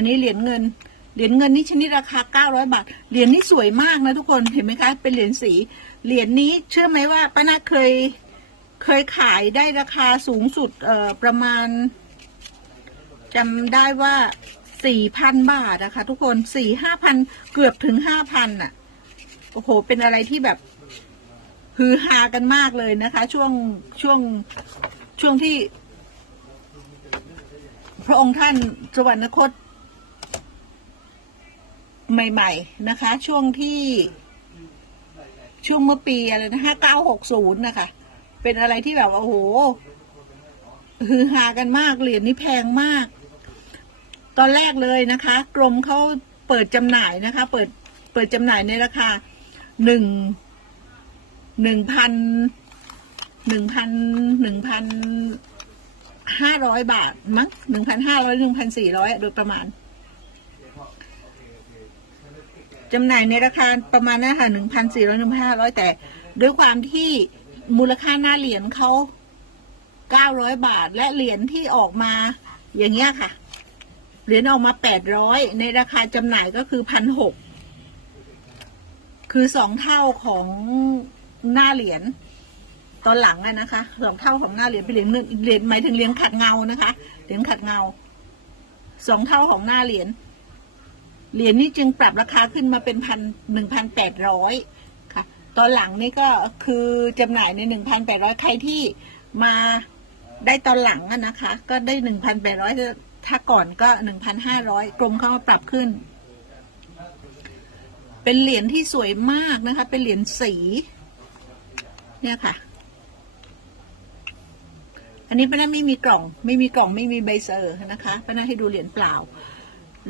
อันนี้เหรียญเงิน เหรียญเงินนี่ชนิดราคา 900 บาท เหรียญนี้สวยมากนะทุกคน เห็นไหมคะ เป็นเหรียญสี เหรียญนี้เชื่อไหมว่าป้านาเคย เคยขายได้ราคาสูงสุด เอ่อ ประมาณจำได้ว่า 4,000 บาทนะคะทุกคน 4 5,000 เกือบถึง 5,000อะ โอ้โห เป็นอะไรที่แบบฮือฮากันมากเลยนะคะ ช่วง ช่วง ช่วงที่พระองค์ท่านสวรรคต ใหม่ ๆ นะคะ ช่วงที่ช่วงเมื่อปีอะไรนะห้าเก้าหกศูนย์นะคะ เป็นอะไรที่แบบโอ้โหฮือฮากันมากเหรียญนี้แพงมาก ตอนแรกเลยนะคะ กรมเขาเปิดจำหน่ายนะคะ เปิดเปิดจำหน่ายในราคาหนึ่งหนึ่งพันหนึ่งพันหนึ่งพันห้าร้อยบาทมั้งหนึ่งพันห้าร้อยหนึ่งพันสี่ร้อยโดยประมาณ จำหน่ายในราคาประมาณนั้นค่ะหนึ่งพันสี่ร้อยหนึ่งพันห้าร้อยแต่ ด้วยความที่มูลค่าหน้าเหรียญเขาเก้าร้อยบาท และเหรียญที่ออกมาอย่างเงี้ยค่ะ เหรียญออกมาแปดร้อยในราคาจำหน่ายก็คือพันหกคือสองเท่าของหน้าเหรียญตอนหลังอะนะคะสองเท่าของหน้าเหรียญเป็นเหรียญเงินเหรียญหมายถึงเหรียญขัดเงานะคะ เหรียญขัดเงาสองเท่าของหน้าเหรียญ เหรียญนี้จึงปรับราคาขึ้นมาเป็นพันหนึ่งพันแปดร้อยค่ะ ตอนหลังนี่ก็คือจำหน่ายในหนึ่งพันแปดร้อยใครที่มาได้ตอนหลังอะนะคะ ก็ได้หนึ่งพันแปดร้อยถ้าก่อนก็หนึ่งพันห้าร้อยกรมเข้ามาปรับขึ้น เป็นเหรียญที่สวยมากนะคะ เป็นเหรียญสี เนี่ยค่ะ อันนี้ป้านาไม่มีกล่อง ไม่มีกล่องไม่มีใบเซอร์นะคะป้านาให้ดูเหรียญเปล่า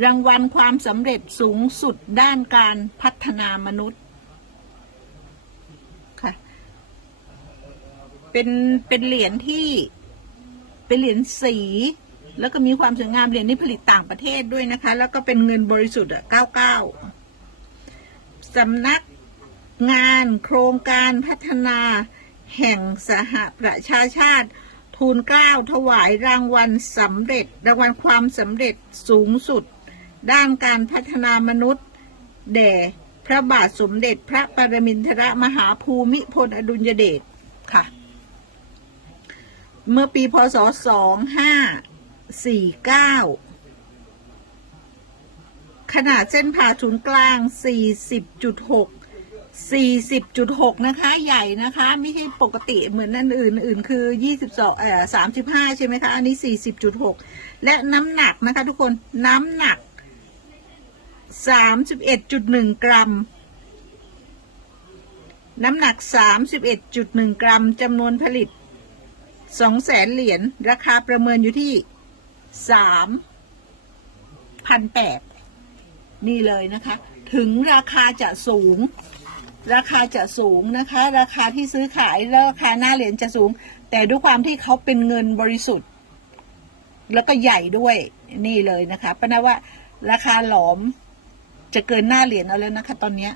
รางวัลความสำเร็จสูงสุดด้านการพัฒนามนุษย์ค่ะ เป็นเป็นเหรียญที่เป็นเหรียญสี แล้วก็มีความสวยงามเหรียญนี้ผลิตต่างประเทศด้วยนะคะ แล้วก็เป็นเงินบริสุทธิ์อะ99สำนักงานโครงการพัฒนาแห่งสหประชาชาติ ทูลเกล้าถวายรางวัลสำเร็จ รางวัลความสำเร็จสูงสุด ด้านการพัฒนามนุษย์ แด่พระบาทสมเด็จพระปรมินทรมหาภูมิพลอดุลยเดชค่ะ เมื่อปีพศ 2549 ขนาดเส้นผ่าศูนย์กลาง 40.6 40.6 นะคะ ใหญ่นะคะ ไม่ใช่ปกติเหมือนนั่นอื่นอื่นคือ 22เอ่อ35 ใช่ไหมคะ อันนี้ 40.6 และน้ำหนักนะคะทุกคนน้ำหนัก 31.1กรัม น้ำหนัก31.1กรัมจำนวนผลิต2แสนเหรียญราคาประเมินอยู่ที่3,800นี่เลยนะคะ ถึงราคาจะสูง ราคาจะสูงนะคะ ราคาที่ซื้อขายแล้วราคาหน้าเหรียญจะสูง แต่ด้วยความที่เขาเป็นเงินบริสุทธิ์ แล้วก็ใหญ่ด้วยนี่เลยนะคะป้าว่าราคาหลอม จะเกินหน้าเหรียญเอาแล้วนะคะ ตอนเนี้ย